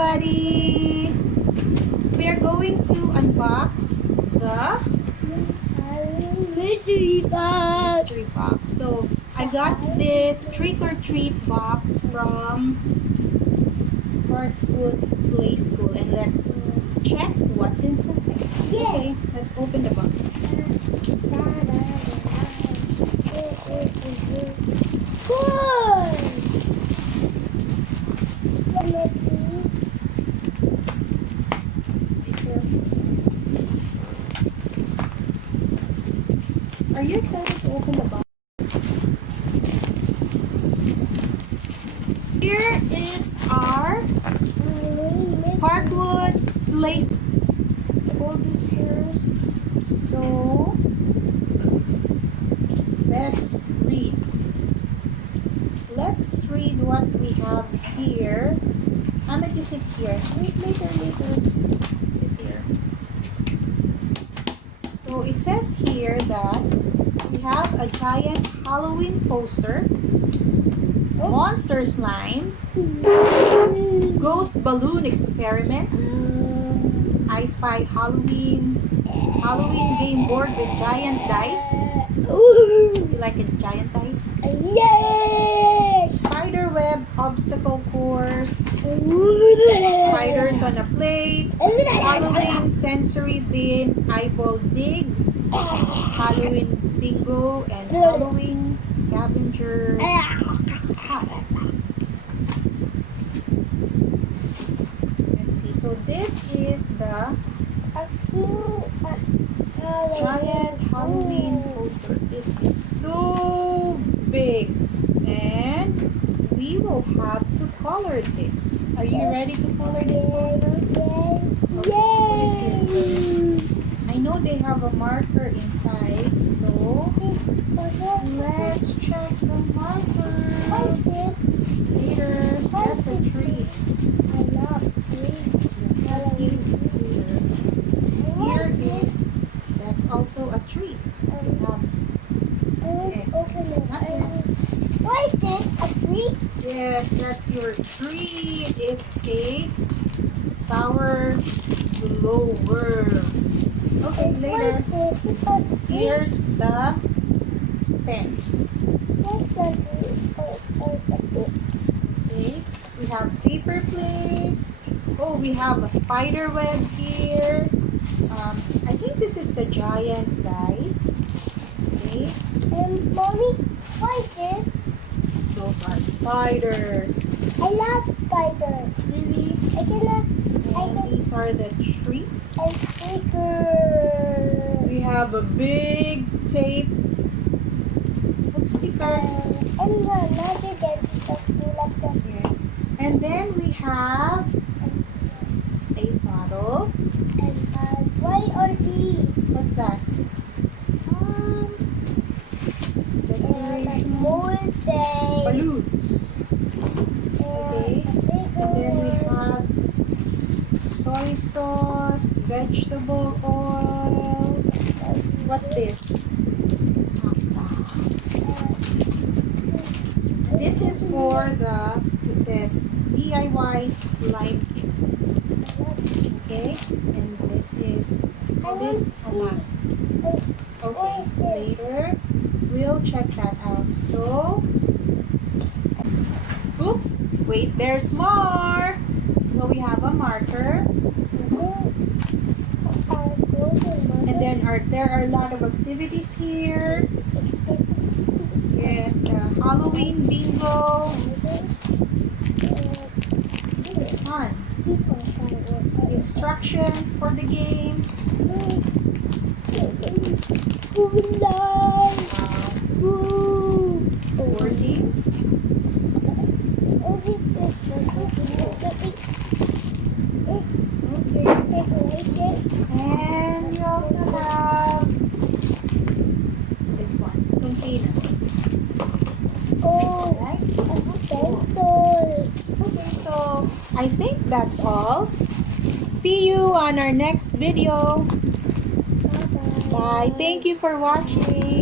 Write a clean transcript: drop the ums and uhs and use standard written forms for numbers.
everybody! We are going to unbox the mystery box. So I got this trick or treat box from Parkwood Playschool, and let's check what's inside. Okay, let's open the box. Are you excited to open the box? Here is our Parkwood Place. Hold this first. So let's read. Let's read what we have here. I'm going to sit here. Wait, later. Sit here. So it says here that we have a giant Halloween poster, monster slime, ghost balloon experiment, I Spy Halloween game board with giant dice. You like a giant dice? Yay! Spider web obstacle course, spiders on a plate, Halloween sensory bin, eyeball dig, Halloween bingo, and Halloween scavenger hunts. Let's see. So this is the giant Halloween poster. This is so big, and we will have to color this. Are you ready to color this poster? Yay! I know they have a marker inside, so let's check the marker. Later, that's a tree. I love trees. Here is, that's also a tree. Why is this a tree? Yes, that's your tree. It's a sour blower. Okay, later. Here's the pen. Okay, we have paper plates. Oh, we have a spider web here. I think this is the giant dice. Okay. Mommy, why is this? Those are spiders. I love spiders. Really? And These are the treats. stickers. We have a big tape. Oops, sticker. And another game because we love them. Yes. And then we have a bottle. And why are these? What's that? Birthday. Balloons. Okay. And then we have soy sauce, vegetable oil. What's this? Pasta. This is for the, it says DIY slime kit. Okay. And this is a mask. Okay. Later we'll check that out. So, oops, wait, there's more. So we have a marker, and then there are a lot of activities here. Yes, the Halloween bingo. This is fun. Instructions for the games. Wording. Okay. And you also have this one, container. Right? Okay, so I think that's all. See you on our next video. Bye. Thank you for watching.